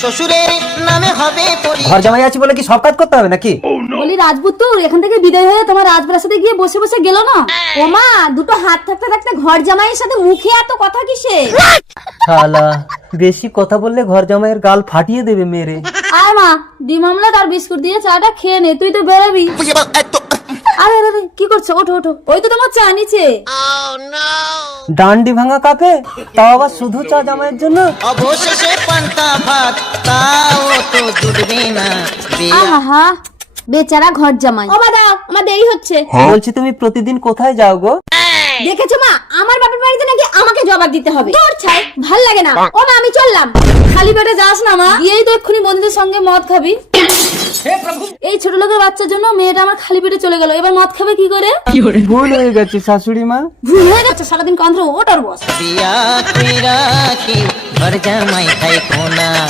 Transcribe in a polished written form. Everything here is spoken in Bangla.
শ্বশুরের নামে হবে ঘর জামাই আছি বলে কি সব কাজ করতে হবে নাকি? বলি রাজপুত্র এখান থেকে বিদায় হয়ে তোমার রাজপ্রাসাদে গিয়ে বসে বসে গেল না? ওমা দুটো হাত থাকতে থাকতে ঘর জামাইয়ের সাথে মুখে এত কথা কিসে? শালা বেশি কথা বললে ঘর জামাইয়ের গাল ফাটিয়ে দেবে মেরে। আয় মা ডিম অমলেট আর বিস্কুট দিয়ে চাটা খেয়ে নে, তুই তো বেরোবি। আরে আরে কি করছো? ওঠো ওঠো, ওই তো তোমার চা নিচে। ডান্ডি ভাঙা কাপে, তাও আবার শুধু চা জামাইয়ের জন্য। অবশেষে পান্তা ভাত, তাও তো জুটবে না। আহা বেচারা ঘর জামাই। ও দাও আমার দেরি হচ্ছে। বলছি তুমি প্রতিদিন কোথায় যাও গো? দেখেছো মা আমার বাপের বাড়িতে নাকি আমাকে জবাব দিতে হবে। তোর ছাই ভাল লাগে না। ও মা আমি চললাম। খালি পেটে যাস না মা, গিয়েই তো এক্ষুনি বন্ধুদের সঙ্গে মদ খাবি। এই ছোট লোকের বাচ্চার জন্য মেয়েটা আমার খালি পেটে চলে গেল, এবার মদ খাবে কি করে? ভুল হয়ে গেছে শাশুড়ি মা। ভুল হয়ে গেছে, সারাদিন কান্দ্র ওটার বস। বিয়া কইরা কি ঘর জামাই খাই কোনা।